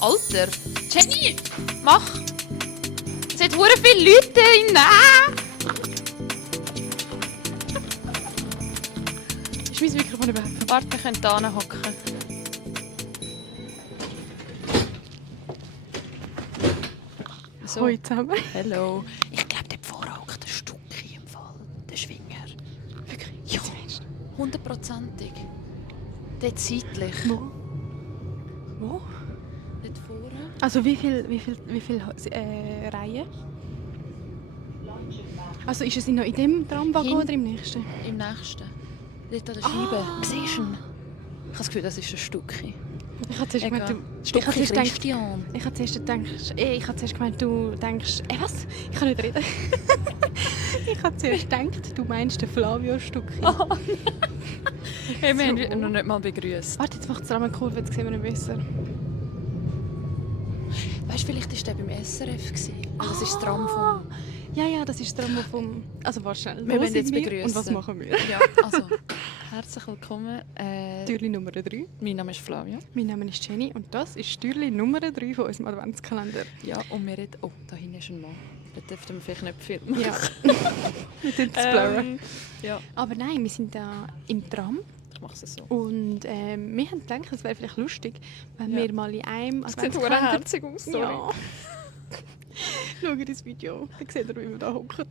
Alter! Jenny! Mach! Es hat hure viele Leute drin! Ist mein Mikrofon überhaupt? Warte, wir können hier hocken. So. Hoi zusammen. Hello. Ich glaube, dort vorne hockt ein Stück im Fall. Der Schwinger. Wirklich? Ja. 100%ig. Dort seitlich. Wo? Wo? Dort vorne. Also wie viel Reihen? Also ist es noch in dem Tramwaggon oder im nächsten? Im nächsten. Dort an der Scheibe. Siehst du ihn? Ich habe das Gefühl, das ist ein Stückchen. Ich habe zuerst gemeint, du denkst, was? Ich kann nicht reden. Ich habe zuerst gedacht, du meinst den Flavio Stucki. Oh. Hey, wir haben ihn noch nicht mal begrüßt. Warte, jetzt macht es eine Kurve, jetzt sehen wir ihn besser. Weißt du, vielleicht war der beim SRF. Das ist das Tram vom... Ja, das ist das Tram vom... Also warte schnell. Wir wollen jetzt begrüßen. Und was machen wir? Ja, also, herzlich willkommen. Türli Nummer 3. Mein Name ist Flavia. Mein Name ist Jenny und das ist Türli Nummer 3 von unserem Adventskalender. Ja, und wir reden... Oh, da hinten ist ein Mann. Da dürften wir vielleicht nicht filmen. Ja. Mit dem blurren. Ja. Aber nein, wir sind da im Tram. Ich mache es so. Und wir haben gedacht, es wäre vielleicht lustig, wenn wir mal in einem Das sieht sehr herzig aus, sorry. Ja. Schaut das Video, dann seht ihr, wie wir da hocken.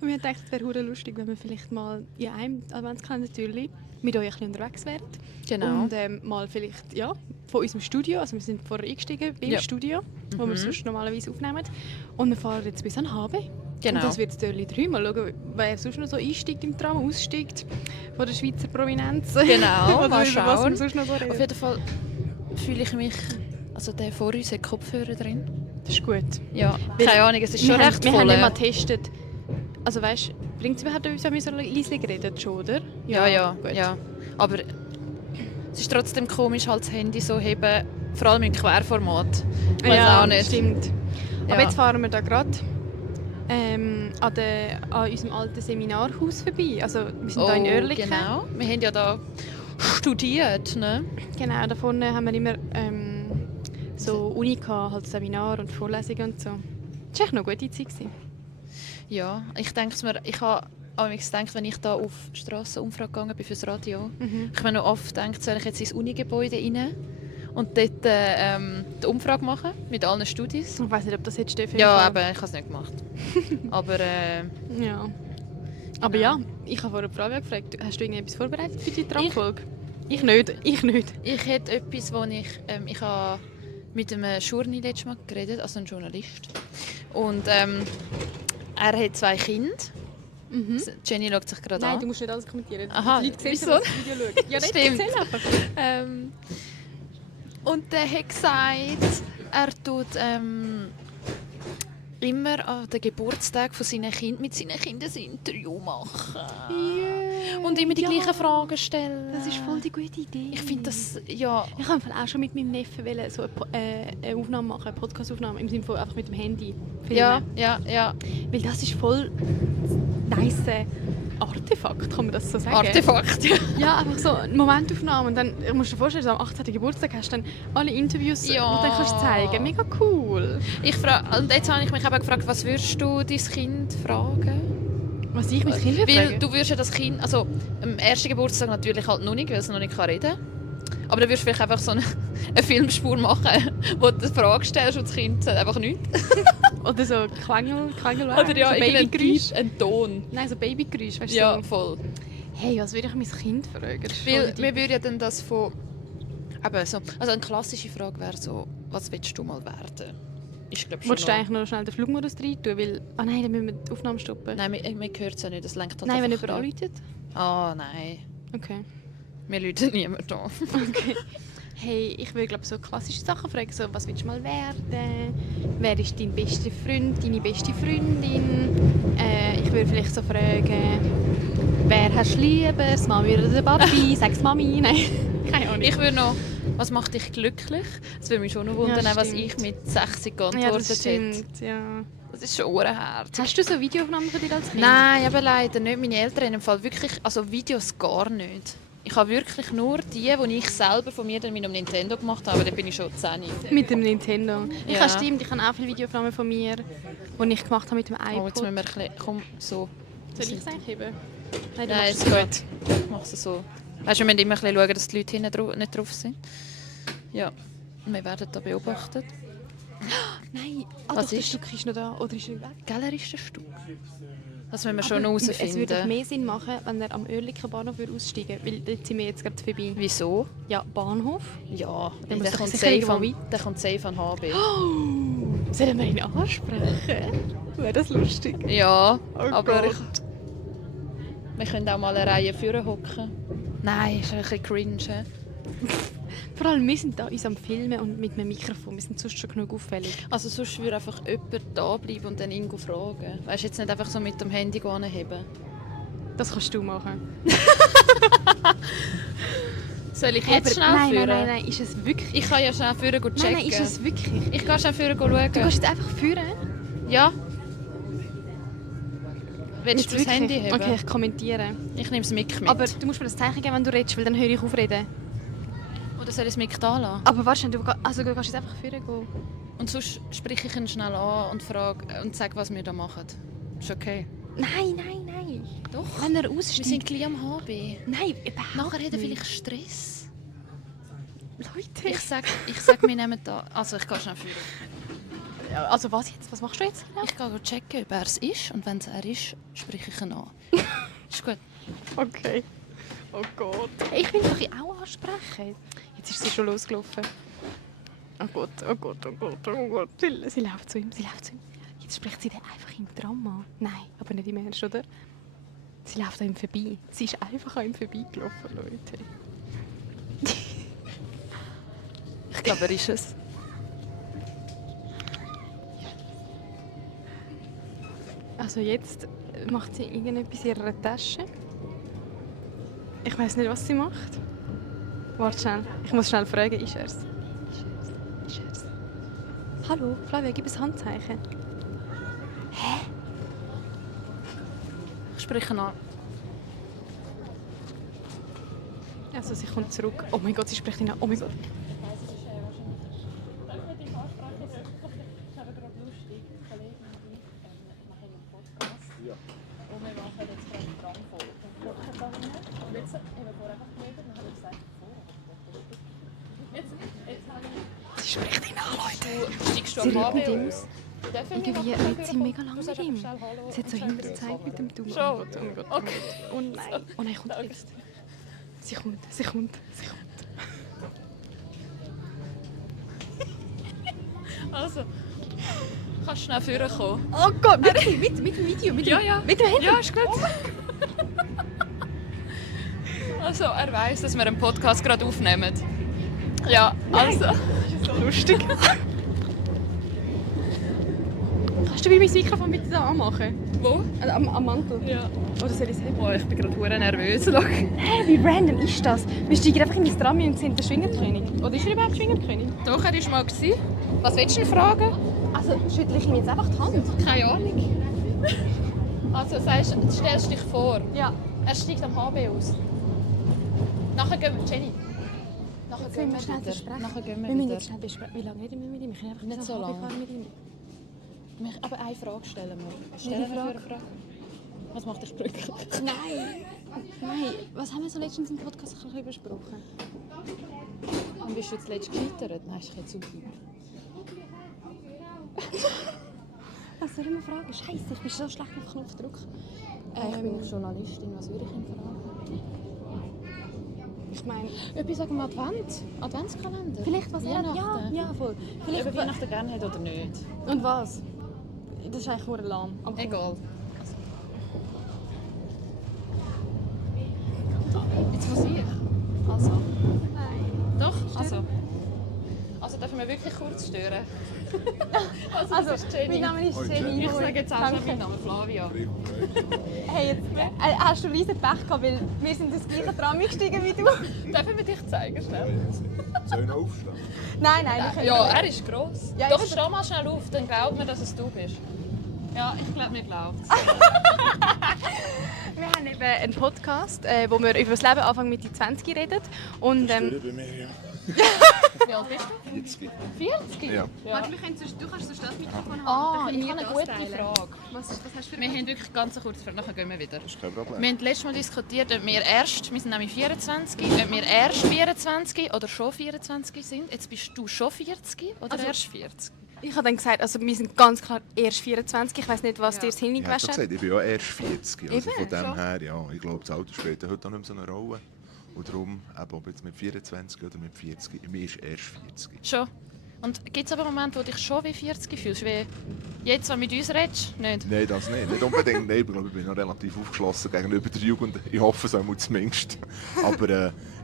Und wir haben gedacht, es wäre hure lustig, wenn wir vielleicht mal in einem Adventskalender-Türli mit euch ein bisschen unterwegs wären. Genau. Und mal vielleicht von unserem Studio, also wir sind vorher eingestiegen beim Studio, wo wir sonst normalerweise aufnehmen. Und wir fahren jetzt bis an Habe. Genau. Und das wird das Türli 3. Mal schauen, wer sonst noch so einsteigt im Tram, aussteigt von der Schweizer Prominenz. Genau, oder mal über schauen. was wir sonst noch so reden. Auf jeden Fall fühle ich mich... Also der vor uns hat Kopfhörer drin. Das ist gut. Ja, keine Ahnung, es ist schon recht Wir voll. haben nicht mal getestet. Also weißt du, bringt es überhaupt etwas, wenn wir so leise reden schon, oder? Ja. Gut. Ja. Aber es ist trotzdem komisch, halt das Handy so heben, vor allem im Querformat. Ich weiss auch nicht. Stimmt. Ja. Aber jetzt fahren wir da gerade an unserem alten Seminarhaus vorbei. Also wir sind hier in Oerlikon. Genau. Wir haben ja da studiert, ne? Genau, da vorne haben wir immer so Uni gehabt, halt Seminar und Vorlesungen und so. Das war echt noch eine gute Zeit gewesen. Ja, ich habe gedacht, wenn ich da auf Strassenumfrage gegangen bin fürs Radio, ich habe mir noch oft gedacht, soll ich jetzt ins Unigebäude rein und dort die Umfrage machen mit allen Studis. Ich weiss nicht, ob das jetzt Stefan Ja, aber ich habe es nicht gemacht. Aber ja. Aber ja, ich habe vorher Flavia gefragt, hast du irgendetwas vorbereitet für die Tramfolge? Ich nicht. ich hätte etwas, wo ich habe mit einem Schurni letztes Mal geredet, also ein Journalist. Und er hat 2 Kinder. Jenny schaut sich gerade an. Nein, du musst nicht alles kommentieren. Aha, die Leute sehen, wieso? wenn sie das Video schauen. Ja, nicht, Stimmt. erzähl einfach. Und der hat gesagt, er tut immer an den Geburtstag von seinen Kindern mit seinen Kindern ein Interview machen. Yeah. Und immer die gleichen Fragen stellen. Das ist voll die gute Idee. Ich finde das, ja... Ich wollte auch schon mit meinem Neffen so eine Aufnahme machen, eine Podcast-Aufnahme, im Sinne von einfach mit dem Handy filmen. Ja. Weil das ist voll nice Artefakt, kann man das so sagen? Artefakt, ja. Ja, einfach so eine Momentaufnahme. Und dann, ich muss dir vorstellen, so am 18. Geburtstag hast du dann alle Interviews, Ja. die du dann kannst zeigen. Mega cool. Und jetzt habe ich mich eben gefragt, was würdest du dein Kind fragen? Was ich mit Kindern Weil frage? du würdest ja das Kind, also am ersten Geburtstag natürlich halt noch nicht, weil es noch nicht reden kann. Aber dann würdest du vielleicht einfach so eine Filmspur machen, wo du eine Frage stellst und das Kind sagt einfach nichts. Oder so Quengel Oder ja, so irgendein Babygeräusch. Typ, ein Ton. Nein, so Babygeräusch, weißt du? Ja, So. voll. Hey, was würde ich mein Kind fragen? Das ist Weil voll die- wir würden ja dann das von... Eben so, also eine klassische Frage wäre so, was willst du mal werden? Ist, glaub, schon Wolltest du noch- eigentlich noch schnell den Flugmodus rein tun? Weil... Ah nein, dann müssen wir die Aufnahme stoppen. Nein, man hört es ja nicht, das lenkt halt Nein, wenn einfach jemand nicht. anruft? Ah, nein. Okay. Wir läuten niemand an. Okay. Hey, ich würde glaube so klassische Sachen fragen, so was willst du mal werden? Wer ist dein bester Freund, deine beste Freundin? Ich würde vielleicht so fragen, wer hast du lieber, das Mami oder der Papi? Sag's Mami, nein, keine Ahnung. Ich würde noch, was macht dich glücklich? Das würde mich schon noch wundern, Ja, was stimmt. ich mit 6 ja, geantwortet das hätte. stimmt, ja. Das ist schon ohrenherzig. Hast du so Videoaufnahmen von dir als Kind? Nein, aber leider nicht. Meine Eltern haben im Fall wirklich, also Videos gar nicht. Ich habe wirklich nur die ich selber von mir dann mit einem Nintendo gemacht habe, aber da bin ich schon 10. Mit dem Nintendo. Ja. Ich habe stimmt, ich habe auch viele Videoaufnahmen von mir, die ich gemacht habe mit dem Oh, jetzt iPod. müssen wir ein bisschen... Komm, so. Soll ich es eigentlich heben? Nein, Nein, es geht. Ich mache es so. Weißt du, wir müssen immer ein bisschen schauen, dass die Leute hinten nicht drauf sind. Ja. Wir werden da beobachtet. Nein, Was doch, das ist? Stück ist noch da. Oder ist er weg? Gell, er ist ein Stück. Das müssen wir schon noch Es würde herausfinden. doch mehr Sinn machen, wenn er am Oerlikon Bahnhof aussteigen würde, weil dort sind wir jetzt gerade vorbei. Wieso? Ja, Bahnhof. Ja, Der muss der doch kommt sicher safe irgendwo an, weit. der kommt safe an HB. Sollen wir ihn ansprechen? Wäre das lustig? Ja, Oh aber Gott. wir können auch mal eine Reihe vorne hocken. Nein, ist ein bisschen cringe. He? Vor allem, wir sind da uns am Filmen und mit einem Mikrofon. Wir sind sonst schon genug auffällig. Also sonst würde einfach jemand da bleiben und dann ihn fragen. Weißt du, jetzt nicht einfach so mit dem Handy anheben. Das kannst du machen. Soll ich Aber jetzt schnell nein, führen? nein, ist es wirklich? Ich kann ja schnell führen und checken. Nein, ist es wirklich? Ich gehe schnell führen schauen. Du gehst jetzt einfach führen? Ja. Willst du das Handy haben? Okay, ich kommentiere. Ich nehme das Mic mit. Aber du musst mir das Zeichen geben, wenn du redest, weil dann höre ich auf reden. Oder soll ich das Mic da lassen? Aber wahrscheinlich, du kannst jetzt einfach führen gehen. Und sonst spreche ich ihn schnell an und frage und sage, was wir da machen. Ist okay? Nein. Doch. Wenn er Wir aussteigt. sind gleich am HB. Nein, überhaupt Nachher hat er nicht. vielleicht Stress. Leute. Ich sag, wir nehmen da... Also ich gehe schnell führen. Also was jetzt? Was machst du jetzt? Ich gehe checken, ob er es ist. Und wenn es er ist, spreche ich ihn an. Ist gut. Okay. Oh Gott. Ich will doch auch ansprechen. Jetzt ist sie schon losgelaufen. Oh Gott. Sie läuft zu ihm. Jetzt spricht sie dann einfach im Tram an. Nein, aber nicht im Ernst, oder? Sie läuft an ihm vorbei. Sie ist einfach an ihm vorbeigelaufen, Leute. Ich glaube, er ist es. Also jetzt macht sie irgendetwas in ihrer Tasche. Ich weiß nicht, was sie macht. Warte schnell. Ich muss schnell fragen, ist er es? Hallo, Flavia, gib ein Handzeichen. Ich spreche ihn an. Also sie kommt zurück. Oh mein Gott, sie spricht ihn an. Oh mein Gott. Sie spricht ihn an, Leute. Steigst du Sie am redet mit HB ihm. aus? Irgendwie redet sie mega lange mit ihm. Sie hat so hinten gezeigt mit dem Daumen. Oh mein Gott, oh mein Gott. Okay. Oh nein. Oh nein, kommt jetzt. Sie kommt. Also, kannst du schnell führen kommen? Oh Gott, mit dem Video, mit dem Handy. Ja, ist gut. Also, er weiss, dass wir einen Podcast gerade aufnehmen. Ja, also. Lustig. Kannst du wie mein Mikrofon bitte da anmachen? Wo? Am Mantel. Ja. Oder soll ich es haben? Oh, ich bin gerade hure nervös. Hä, wie random ist das? Wir steigen einfach in das Tram und sehen den Schwingerkönig. Oder ist er überhaupt Schwingerkönig? Doch, er war mal. Was willst du denn fragen? Also schüttle ich ihm jetzt einfach die Hand? Keine Ahnung. Also, stellst dich vor. Ja. Er steigt am HB aus. Nachher gehen wir, Jenny. Nachher Jetzt gehen müssen wir schnell wir wieder. besprechen. Nachher gehen wir Wir müssen wieder. jetzt schnell besprechen. Wie lange reden wir mit ihm? Wir können einfach Nicht bis so nach Hause lange. fahren mit ihm. Aber eine Frage stellen wir. Welche Eine Frage? Frage. Was macht dich glücklich? Nein, was haben wir so letztens im Podcast ein bisschen besprochen? Und bist du jetzt letztes gescheitert? Nein, ist jetzt zu deep. Was soll ich mir fragen? Scheiße, ich bin so schlecht auf Knopfdruck. Ich bin Journalistin, was würde ich ihn fragen? Ich meine, Etwas sagen wir Adventskalender? vielleicht was er hat. Ja, voll. Ob Vielleicht er Weihnachten gerne hat oder nicht. Und was? Das ist eigentlich nur lahm. Aber Egal. Jetzt muss ich. Also. Nein. Doch, also dürfen wir wirklich kurz stören? Also, das ist Jenny. mein Name ist Jenny. Ich sage jetzt auch schon Danke. meinen Namen Flavia. Hey, jetzt, hast du riesen Pech gehabt, weil wir sind ins gleiche Tram gestiegen wie du. Dürfen wir dich zeigen schnell? Sollen wir aufstehen? Nein, wir können Ja, er ist gross. Ja, Doch, ich- steh mal schnell auf, dann glaubt mir, dass es du bist. Ja, ich glaube, mir glaubt es. Wir haben eben einen Podcast, wo wir über das Leben Anfang Mitte 20 reden. Und, Bei mir, ja. Wie alt bist du? 40. 40? Ja. Warte, du kannst so das Mikrofon haben. Ah, dann ich können habe wir eine das gute teilen. Frage. Was hast du für Wir haben wirklich ganz kurz Frage, nachher gehen wir wieder. Das ist kein Problem. Wir haben letztes Mal diskutiert, ob wir sind nämlich 24, ob wir erst 24 oder schon 24 sind. Jetzt bist du schon 40 oder Also- erst 40? Ich habe dann gesagt, also wir sind ganz klar erst 24. Ich weiß nicht, was dir das Ich habe hingewäscht hat. gesagt, ich bin ja erst 40. Also Eben, von dem schon. her, ja, ich glaube, das Alter spielt heute auch nicht mehr so eine Rolle. Und darum, eben, ob jetzt mit 24 oder mit 40, mir ist erst 40. Schon. Und gibt es aber Momente, wo du dich schon wie 40 fühlst? Wie jetzt, wenn du mit uns redest? Nicht? Nein, das nicht. Nicht unbedingt. Nein, ich glaube, ich bin noch relativ aufgeschlossen gegenüber der Jugend. Ich hoffe es einmal zumindest. Aber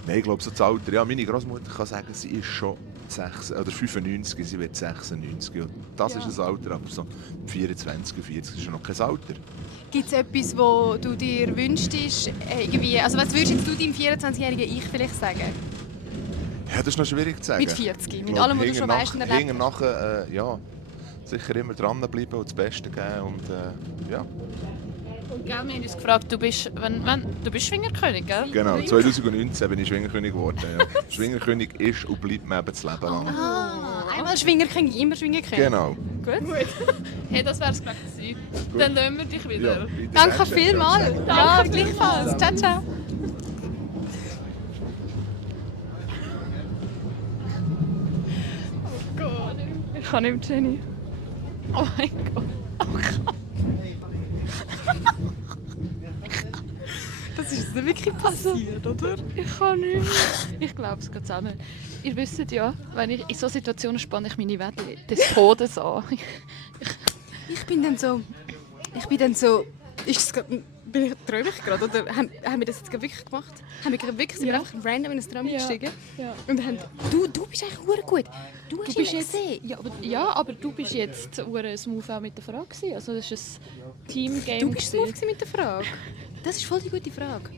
nein, ich glaube, so das Alter. Ja, meine Großmutter kann sagen, sie ist schon 6, oder 95, sie wird 96. Und das ist ein Alter, aber so 24, 40 ist schon noch kein Alter. Gibt es etwas, wo du dir wünschst, irgendwie, also was würdest jetzt du deinem 24-jährigen Ich vielleicht sagen? Ja, das ist noch schwierig zu sagen. Mit 40, Ich mit glaube, allem, was du hinten schon weißt und erlebt hinten nachher, ja, sicher immer dranbleiben und das Beste geben. Und ja, Und gell, wir haben uns gefragt, du bist Schwingerkönig, gell? genau. 2019 bin ich Schwingerkönig geworden. Ja. Schwingerkönig ist und bleibt mir eben das Leben lang. Einmal Schwingerkönig, immer Schwingerkönig. Genau. Gut. Hey, das wär's gerade gewesen. Dann nehmen wir dich wieder. bitte Danke wertschätzen. vielmals. Ja, gleichfalls. Ciao, ciao. Oh Gott, ich kann nicht mehr, Jenny. Oh mein Gott. Das ist nicht wirklich passiert, oder? Ich kann nicht mehr. Ich glaube, es geht zusammen. Ihr wisst ja, wenn ich in solchen Situationen spanne ich meine Wette des Todes an. Ich bin dann so, ist es träume ich gerade, oder haben wir das jetzt gerade wirklich gemacht? Haben wir gerade wirklich, sind wir einfach random in ein Tram gestiegen? Ja. Und haben, du bist eigentlich verdammt gut. Du hast bist ihn jetzt- gesehen. Ja, aber du bist jetzt smooth auch mit der Frage gewesen. Also das ist ein Teamgame. Du bist smooth gewesen. gewesen mit der Frage. Das ist voll die gute Frage.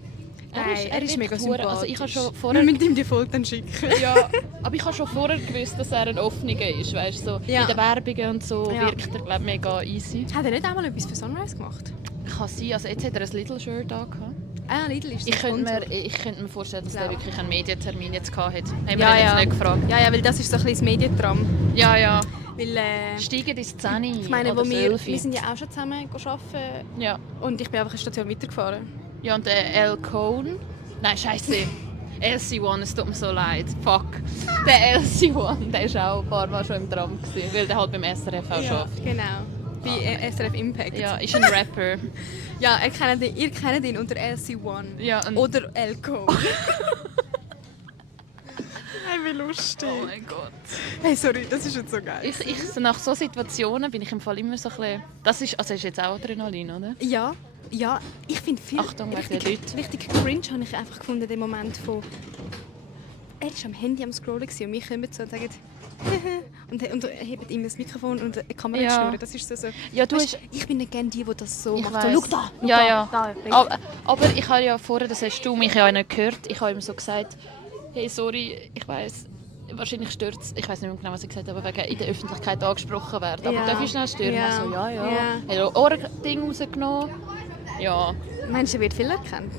Er ist mega wirklich hure- also ich habe sympathisch. schon vorher- Wir müssen ihm die Folge dann schicken. Ja, aber ich habe schon vorher gewusst, dass er ein Offener ist. Weißt, so Ja. in den Werbungen und so Ja. wirkt er glaub, mega easy. Hat er nicht einmal etwas für Sunrise gemacht? Kann sein, also jetzt hat er ein Little Shirt angehabt. Ah, Lidl ist Ich könnte Sponsor. mir vorstellen, dass Ja. er wirklich einen Medientermin jetzt gehabt hat. Haben wir Ja, ihn jetzt ja. nicht gefragt. Ja, weil das ist so ein bisschen das Medientram. Ja, ja. Weil, Steigen ins 10 ich meine, oder wo wir 11. sind ja auch schon zusammen arbeiten Ja. und ich bin einfach eine Station weitergefahren. Ja, und der L. Cohn. Nein, scheiße. LC1, es tut mir so leid. Fuck. Der LC1, der war auch ein paar Mal schon im Tram, gewesen, weil der halt beim SRF auch arbeitet. Genau. Bei SRF Impact. Ja, ist ein Rapper. Ja, ihr kennt ihn unter LC1. Ja, und- Oder Elco. Hey, wie lustig. Oh mein Gott. Hey, sorry, das ist jetzt so geil. So nach so Situationen bin ich im Fall immer so ein bisschen... Das ist jetzt auch Adrenalin, oder? Ja, ich finde viel Achtung, wegen den Leuten. richtig cringe habe ich einfach gefunden, den Moment von... Er war am Handy am Scrollen gewesen und wir kommen so und sagen... und hebt ihm das Mikrofon und eine Kamera Ja. schnurren. Das ist so... Ja, du Weißt, hast... ich bin nicht gerne die das so Ich macht. weiss. So, schau da! Ja, ja. Da, Aber ich habe ja vorher, das hast du mich ja nicht gehört, ich habe ihm so gesagt, hey, sorry, ich weiss, wahrscheinlich stört es, ich weiß nicht mehr genau, was ich gesagt habe, aber wegen in der Öffentlichkeit angesprochen werden. Aber Ja. darf ich schnell stören? Ja. Ich so, ja. Ja. Er hat Ohr-Ding rausgenommen. Ja. Meinst du, er wird viel erkannt?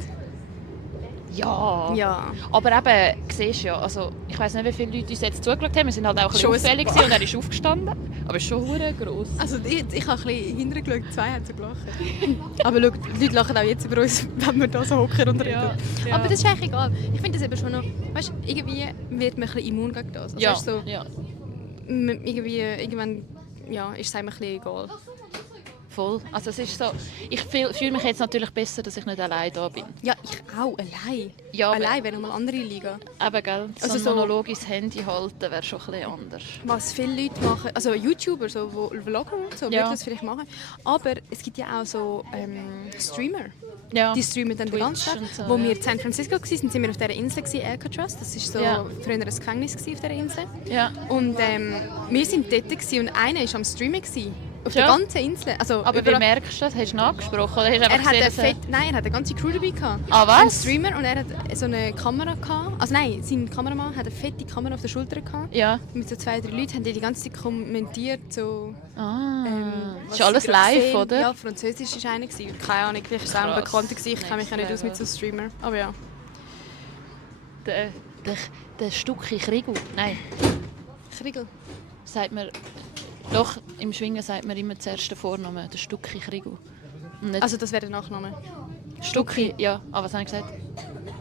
Ja. Ja. Aber eben, siehst du ja, also, ich weiss nicht, wie viele Leute uns jetzt zugeschaut haben. Wir sind halt auch ein bisschen Schon ein auffällig paar. gewesen und er ist aufgestanden. Aber es ist schon hure gross. Also ich habe ein bisschen hintergeschaut, 2 haben so gelacht. Aber schau, die Leute lachen auch jetzt über uns, wenn wir da so hocken und reden. Ja, ja. Aber das ist eigentlich egal. Ich finde das eben schon noch... Weißt du, irgendwie wird man ein bisschen immun gegen das. Also Ja, weißt du, so, ja, irgendwann ja, ist es einem ein bisschen egal. voll. Also es ist so, ich fühle mich jetzt natürlich besser, dass ich nicht allein da bin. Ja, ich auch, allein. Ja, allein wäre nochmal eine andere Liga. Eben, gell? So Also ein so- Monolog ins Handy halten wäre schon ein bisschen anders. Was viele Leute machen, also YouTuber, so, wo Vlogger und so, Ja. würden das vielleicht machen. Aber es gibt ja auch so Streamer. Ja. Die streamen dann den Twitch ganzen Tag. und so, Wo ja. wir in San Francisco waren, sind wir auf dieser Insel, Alcatraz. Das war so Ja. früher ein Gefängnis auf dieser Insel. Ja. Und wir waren dort und einer war am Streamen. Auf der ganzen Insel. Also Aber wie merkst du das? Hast du ihn angesprochen? Oder hast du einfach er gesehen, hat eine ganze Crew dabei gehabt. Ah, was? Ein Streamer und er hat so eine Kamera gehabt. Also nein, sein Kameramann hat eine fette Kamera auf der Schulter gehabt. Ja. Mit so 2, 3 Leuten haben die ganze Zeit kommentiert. So, Das ist was alles sie gerade live, sehen. oder? Ja, Französisch war einer. Keine Ahnung, vielleicht war es auch ein Krass. bekannter. Ich kenne mich ja nicht aus mit so Streamer. Aber ja. Der Stucki Krigu. Nein, Kriegel. sagt man... Doch, im Schwingen sagt man immer zuerst den Vornamen, der Stucki Krigu. Und nicht Also das wäre der Nachname. Stucki, ja. Ah, was habe ich gesagt?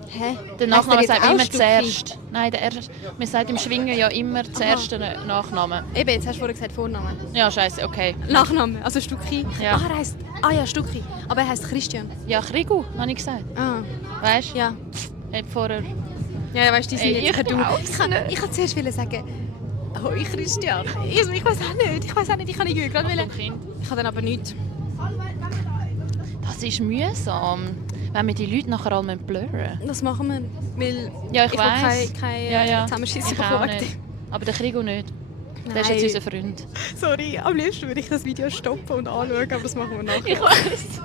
Hä? Den Heisst Nachnamen der sagt jetzt man auch immer Stucki? zuerst. Nein, der erste. Man sagt im Schwingen ja immer zuerst den Nachnamen. Eben, jetzt hast du vorhin gesagt Vorname. Ja, scheiße, okay. Nachname, also Stucki. Ja. Ah, er heisst... Ah ja, Stucki. Aber er heisst Christian. Ja, Krigu, habe ich gesagt. Ah, Weißt du? ja. Hat vorher... Ja, weißt du, die sind Ey, jetzt ich du. glaub's Ich wollte zuerst sagen, «Hoi Christian!» Ich weiß auch nicht, ich kann nicht gerade wollen. Kind. Ich habe dann aber nichts. Das ist mühsam, wenn wir die Leute nachher alle blurren. Das machen wir, weil Ja, ich will weiss. keine Zusammenschiessen Ich auch bekommen. nicht. Aber der Krigu nicht. Der ist jetzt unser Freund. Sorry, am liebsten würde ich das Video stoppen und anschauen, aber das machen wir nachher. Ich weiß.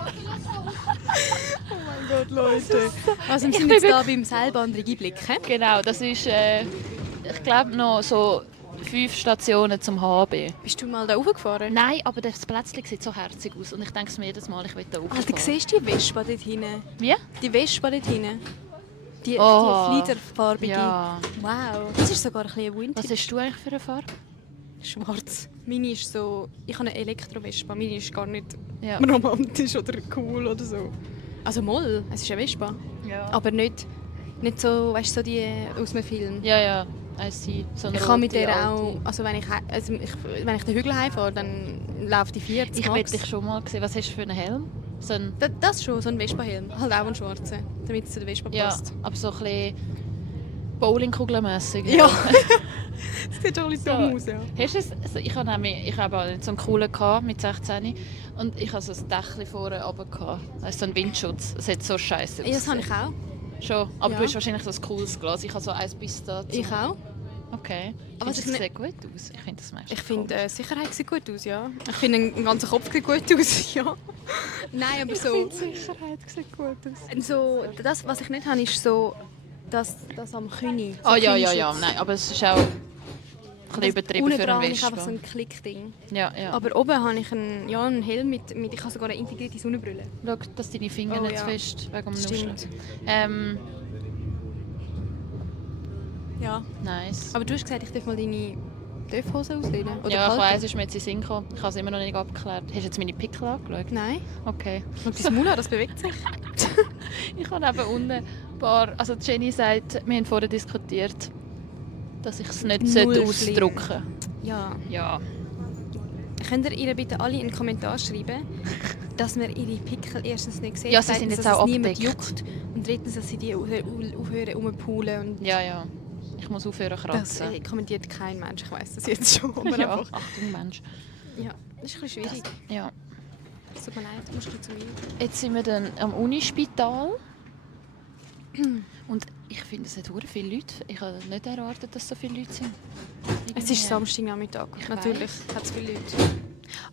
Oh mein Gott, Leute. Also wir Ich sind bin jetzt da beim Seilbahnrigi Blick. Genau, das ist, ich glaube, noch so 5 Stationen zum HB. Bist du mal da hochgefahren? Nein, aber das Plätzchen sieht so herzig aus und ich denke es mir jedes Mal, ich will da hochfahren. Alter, siehst du die Vespa dort hinten? Wie? Die Vespa dort hinten? Die Oh. Fliederfarbige. Ja. Wow. Das ist sogar ein bisschen ein Winter. Was hast du eigentlich für eine Farbe? Schwarz. Meine ist so... Ich habe eine Elektro-Vespa. Meine ist gar nicht Ja. romantisch oder cool oder so. Also moll, es ist eine Vespa. Ja. Aber nicht so, weißt du, so die aus einem Film. Ja, ja. I see. So eine Ich kann mit rote, der alte. auch... Also wenn wenn ich den Hügel heimfahre, dann läuft die 40 Ich will max. dich schon mal sehen. Was hast du für einen Helm? So ein, Das schon, so ein Vespa-Helm. Halt auch ein schwarzer, damit es zu der Vespa ja, passt. aber so ein bisschen Bowlingkugelmässig. Ja. Das sieht schon ein bisschen dumm aus, ja. Hast du es? Also ich habe auch so einen coolen gehabt, mit 16 und ich hatte so ein Dächchen vorne runter gehabt. Also so einen Windschutz. Es hat so scheiße Ja, das habe ich auch. Schon, aber Ja. du hast wahrscheinlich so ein cooles Glas. Ich habe so eins bis da. Ich auch. Okay. Aber Aber was das ich sieht gut aus. Ich finde das meistens Ich finde, komisch. Sicherheit sieht gut aus, ja. Ich finde, ein ganzer Kopf sieht gut aus, ja. Nein, aber so... Sicherheit sieht gut aus. so das, was ich nicht habe, ist so das am Kühni. So Ja. Kühnischutz. Nein, aber es ist auch ein bisschen übertrieben Unten für dran einen habe ich einfach so Vespa. ein Klickding. Ja. Aber oben habe ich einen Helm mit ich habe sogar eine integrierte Sonnenbrille. Schau, dass deine Finger Oh, nicht ja. zu fest wegen dem Stimmt. Nuscheln. Ja. Nice. Aber du hast gesagt, ich darf mal deine Dörfhose auslehnen. Oder Ja, ich behalten? weiss, es ist mir jetzt in den Sinn gekommen. Ich habe es immer noch nicht abgeklärt. Hast du jetzt meine Pickel angeschaut? Nein. Okay. Und dein Maul, das bewegt sich. Ich habe eben unten ein paar... Also Jenny sagt, wir haben vorher diskutiert, dass ich es nicht Null ausdrücken sollte. Ja. Ja. Könnt ihr ihr bitte alle in den Kommentar schreiben, dass wir ihre Pickel erstens nicht sehen, Ja, sie sind zweitens, jetzt dass auch es niemand abgedeckt. juckt und drittens, dass sie die aufhören rumpulen. Und Ja. Ich muss aufhören das kratzen. kommentiert kein Mensch, ich weiss das jetzt schon. Aber Ja, einfach, Achtung Mensch. ja, das ist ein bisschen schwierig. Ja. Es tut mir leid, du musst ein bisschen zu mir. Jetzt sind wir dann am Unispital. Und ich finde, es hat verdammt viele Leute. Ich habe nicht erwartet, dass so viele Leute sind. Es ist Samstagnachmittag, Ich natürlich weiss. hat es viele Leute.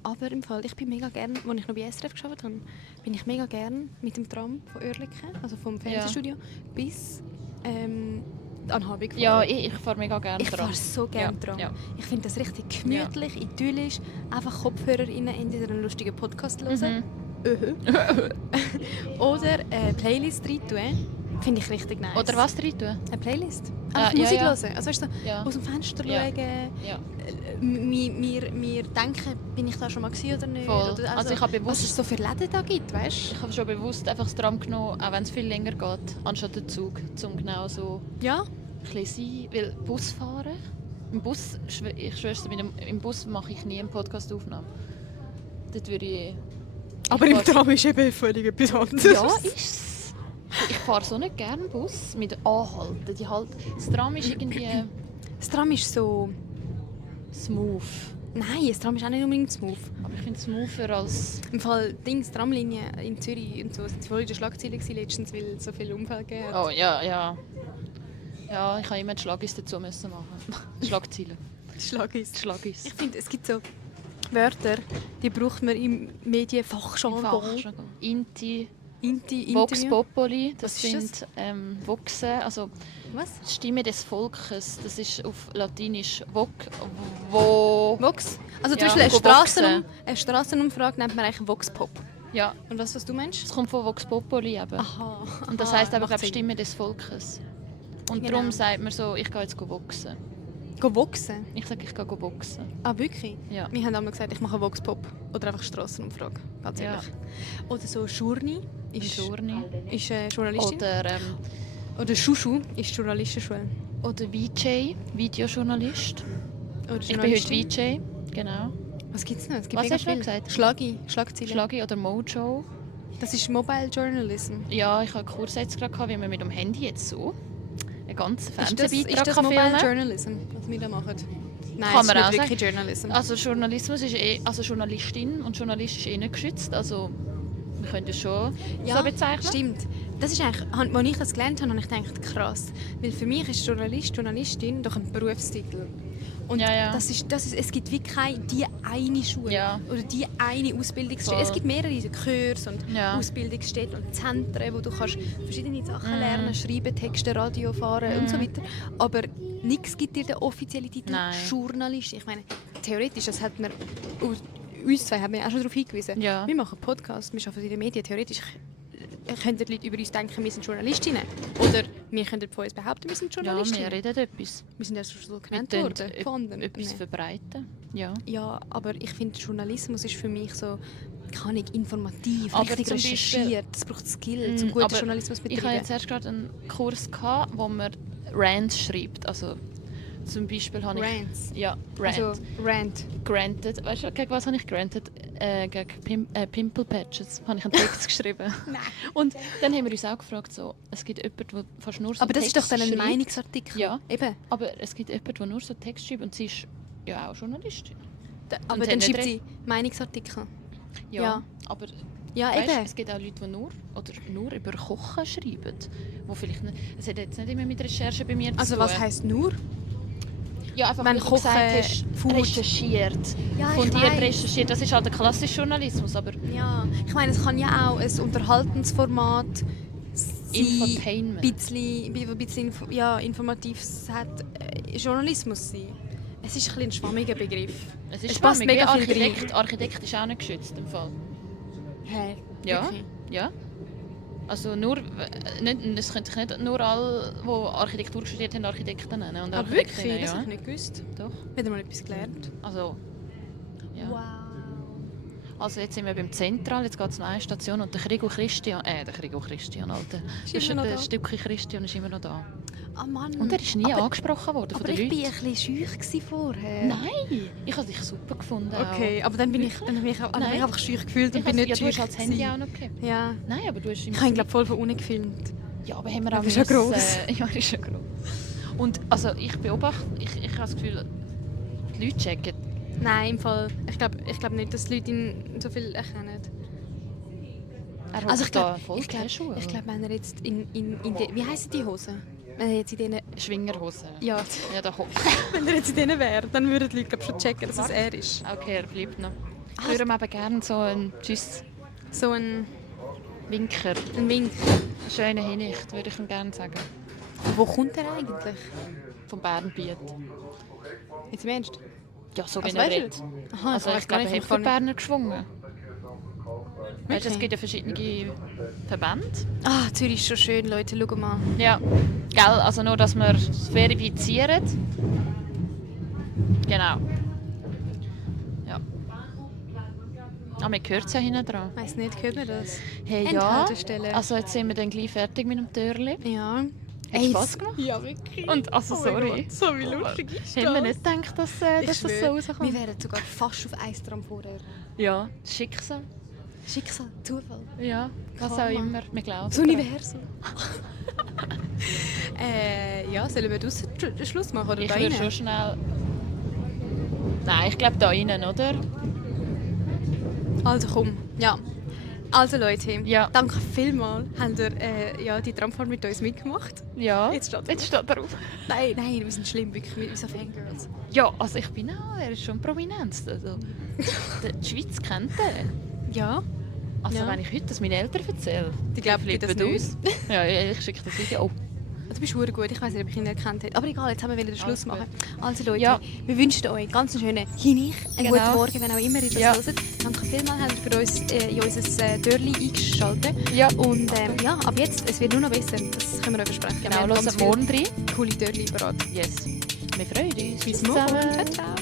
Aber im Fall, ich bin mega gerne, als ich noch bei SRF gearbeitet habe, bin ich mega gerne mit dem Tram von Oerlikon, also vom Fernsehstudio, bis an Habig gefahren. Ja, ich fahre mega gerne Ich dran. fahre so gerne Ja, dran. ja. Ich finde das richtig gemütlich, idyllisch. Einfach Kopfhörer rein, entweder einen lustigen Podcast hören. Oder eine Playlist rein tun. Finde ich richtig nice. Oder was drin tun? Eine Playlist. Ja, Einfach Musik ja. hören. Also weißt du, Ja. aus dem Fenster Ja. schauen. Ja. Mir denken, bin ich da schon mal gewesen oder nicht. Voll. Oder Also ich habe bewusst- was es so für Läden da gibt, weißt Ich habe schon bewusst einfach das Tram genommen, auch wenn es viel länger geht, anstatt den Zug, um genau so du? Ja. ein bisschen sein. Weil Bus fahren, im Bus, ich schwöre es dir, im Bus mache ich nie eine Podcast-Aufnahme. Dort würde ich... Aber ich im fahr- Tram ist eben völlig etwas anderes. Ja, ist's. Ich fahre so nicht gerne Bus mit Anhalten. Das Tram ist irgendwie Das Tram ist so... smooth. Nein, das Tram ist auch nicht unbedingt smooth. Aber ich finde es smoother als... Im Fall Tramlinie in Zürich und so, sind voll in der Schlagzeile gewesen letztens, weil es so viele Unfälle gegeben hat. Oh, ja. Ja, ich habe immer die Schlagis dazu müssen machen. Schlagziele. Schlagis. Schlagis. Ich finde, es gibt so Wörter, die braucht man im Medienfachjargon. Inti, Inti, Vox Interview. Populi, das Was ist sind Voxe, also Was? die Stimme des Volkes. Das ist auf Latinisch Vox. Vox? Also zum Ja, Beispiel eine, voxen. eine Strassenumfrage nennt man eigentlich Vox-Pop. Ja, Und was du meinst? es kommt von Vox Populi eben. Aha. Und das heisst einfach macht Sinn. Stimme des Volkes. Und Genau. darum sagt man so, ich gehe jetzt voxen. Go Voxen? Ich sage, ich gehe voxen. Ah, wirklich? Ja. Wir haben einmal gesagt, ich mache Vox-Pop. Oder einfach Strassenumfrage. Ganz Ja. ehrlich. Oder so Journi ist, Journi. ist Journalistin. Oder Shushu ist Journalistenschule. VJ, Videojournalist. Oder Ich bin heute Journalistin. VJ, genau. Was gibt es noch? Es gibt Was mega hast du noch viel. gesagt? Schlagzeilen. Schlagi oder Mojo. Das ist Mobile Journalism. Ja, ich hatte einen Kurs jetzt gerade, wie man mit dem Handy jetzt so einen ganzen Ist das Fernsehbeitrag kann Mobile filmen. Journalism, was wir da machen? Nein, Kann es man ist auch nicht wirklich Journalism. Also Journalismus ist also Journalistin und Journalist ist nicht geschützt. Also wir können das schon so bezeichnen. Stimmt. Das ist eigentlich, als ich das gelernt habe, habe ich gedacht, krass. Weil für mich ist Journalist, Journalistin doch ein Berufstitel. Und Ja. Das ist, es gibt wirklich keine die eine Schule Ja. oder die eine Ausbildungsstätte. Voll. Es gibt mehrere Kurse und Ja. Ausbildungsstätten und Zentren, wo du kannst verschiedene Sachen Mhm. lernen, schreiben, Texte, Radio fahren und so weiter. Aber nichts gibt dir den offiziellen Titel Nein. Journalist. Ich meine, theoretisch, das hat man uns zwei haben wir auch schon darauf hingewiesen. Ja. Wir machen Podcasts, wir arbeiten in den Medien. Theoretisch könnten die Leute über uns denken, wir sind Journalistinnen. Oder wir könnten von uns behaupten, wir sind Ja, Journalistinnen. wir reden etwas. Wir sind ja so Wir genannt tun worden von anderen. etwas Nee. verbreiten. Ja. Ja, aber ich finde, Journalismus ist für mich so, kann ich informativ, Aber richtig zum Beispiel- recherchiert. Es braucht Skill, Mm, um guten aber Journalismus zu Ich hatte betreiben. jetzt erst gerade einen Kurs, wo man Rants schreibt. Also zum Beispiel habe ich... Rants. Ja, Rant. Also Rant. Granted. Weißt du, gegen was habe ich granted? Gegen Pimple Patches habe ich einen Text geschrieben. Nein. Und dann haben wir uns auch gefragt, so, es gibt jemanden, der fast nur so Aber das ist doch Text dann ein schreibt. Meinungsartikel. Ja. Eben. Aber es gibt jemanden, der nur so Text schreibt und sie ist ja auch Journalistin. Aber sie dann hat nicht schreibt sie Meinungsartikel. Ja, Ja. aber Ja, weißt, eben. es gibt auch Leute, die nur über Kochen schreiben. Wo vielleicht nicht, es hat jetzt nicht immer mit Recherche bei mir zu Also tun. was heisst nur? Ja, einfach wenn weil du Kochen gesagt hast, Food- recherchiert. Ja, ich Fundiert weiss. recherchiert. Das ist halt der klassische Journalismus, aber Ja, ich meine, es kann ja auch ein Unterhaltensformat sein, Infotainment. ein bisschen informativ hat, Journalismus sein. Es ist ein bisschen ein schwammiger Begriff. Es ist Es passt spannend, mega wie viel Architekt. Architekt ist auch nicht geschützt im Fall. Hä? Ja. Wirklich? Ja. Also nur, es können sich nicht nur alle, die Architektur studiert haben, Architekten nennen. Und Ah, wirklich? Architektinnen, Das ja. habe ich nicht gewusst. Doch. Wieder mal etwas gelernt. Also, ja. Wow. Also jetzt sind wir beim Zentral, jetzt geht es noch eine Station und der Krigo Christian, Alter. Ist immer noch Der da? Stückchen Christian ist immer noch da. Ah Mann. Und er ist nie aber, angesprochen worden von aber den ich war Leuten. ein bisschen schüch vorher. Nein, ich habe dich super gefunden. Okay, aber dann bin ich, habe ich mich Nein. einfach schüch gefühlt Ich und bin nicht ja, du hast schüch halt das Handy gewesen. auch noch gehabt. Ja. Nein, aber du hast Ich habe ihn glaube voll von unten gefilmt. Ja, aber haben wir Das auch ist ja müssen- gross. Ja, das ist ja gross. Und also ich beobachte, ich habe das Gefühl, die Leute checken. Nein, im Fall. Ich glaube nicht, dass die Leute ihn so viel erkennen. Er Also hockt da voll casual. ich glaube, wenn er jetzt in die, wie heissen die Hosen? Wenn er jetzt in denen, Schwingerhose. ja, Ja, da hockt. wenn er jetzt in denen wäre, dann würden die Leute glaub, schon checken, dass es er ist. Okay, er bleibt noch. Ich würde ihm eben gerne so einen Tschüss So ein Winker. Wink. Schöne Hinricht, würde ich ihm gerne sagen. Wo kommt er eigentlich? Vom Bernbiet. Jetzt im Ernst? Ja, so wie Also er weißt du? redet. Aha, Also ich glaube, er hat für Berner geschwungen. Weißt du, es gibt ja verschiedene Verbände. Ah, Zürich ist schon schön, Leute, schau mal. Ja, gell, also nur, dass wir es verifizieren. Genau. Ja. Ah, man hört es ja hinten dran. Ich weiss nicht, hört man das? Hey, ja. Endhaltestelle. Also jetzt sind wir dann gleich fertig mit dem Türli. Ja. Hat Spass gemacht? Ja, wirklich. Und also, Oh mein sorry. Gott, so wie lustig ist das. Haben wir nicht gedacht, dass das so Wir rauskommt? wären sogar fast auf Eis dran vorher. Ja, Schicksal. Schicksal, Zufall. Ja, was auch Karma. immer. Wir glauben Das daran. Universum. Ja, sollen wir draussen den Schluss machen oder Ich da würde rein? schon schnell... Nein, ich glaube da rein, oder? Also komm, ja. Also Leute, Ja. danke vielmals, habt ihr die Tramfahrt mit uns mitgemacht. Ja, Jetzt steht jetzt steht er auf. Nein, wir sind schlimm, wirklich, wir sind so Fangirls. Ja, also ich bin auch, er ist schon prominent. Also, die Schweiz kennt ihn. Ja, Also Ja. wenn ich heute das meinen Eltern erzähle, die glauben dir das flippen nicht. aus. Ja, ich schicke das Video. Oh. Du bist verdammt gut, ich weiß nicht, ob ich ihn erkannt habe. Aber egal, jetzt haben wir den Schluss Alles machen. Also Leute, Ja. wir wünschen euch ganz einen schönen Hinich, einen Genau. guten Morgen, wenn auch immer ihr das Ja. hört. Danke vielmals, habt ihr für uns in unser Dörrli eingeschaltet. Ja, Und ja, ab jetzt, es wird nur noch besser, das können wir euch versprechen. genau, Wir haben hören ganz morgen rein. viele coole Dörrli bereit. Yes. Wir freuen uns. Bis morgen, ciao, ciao.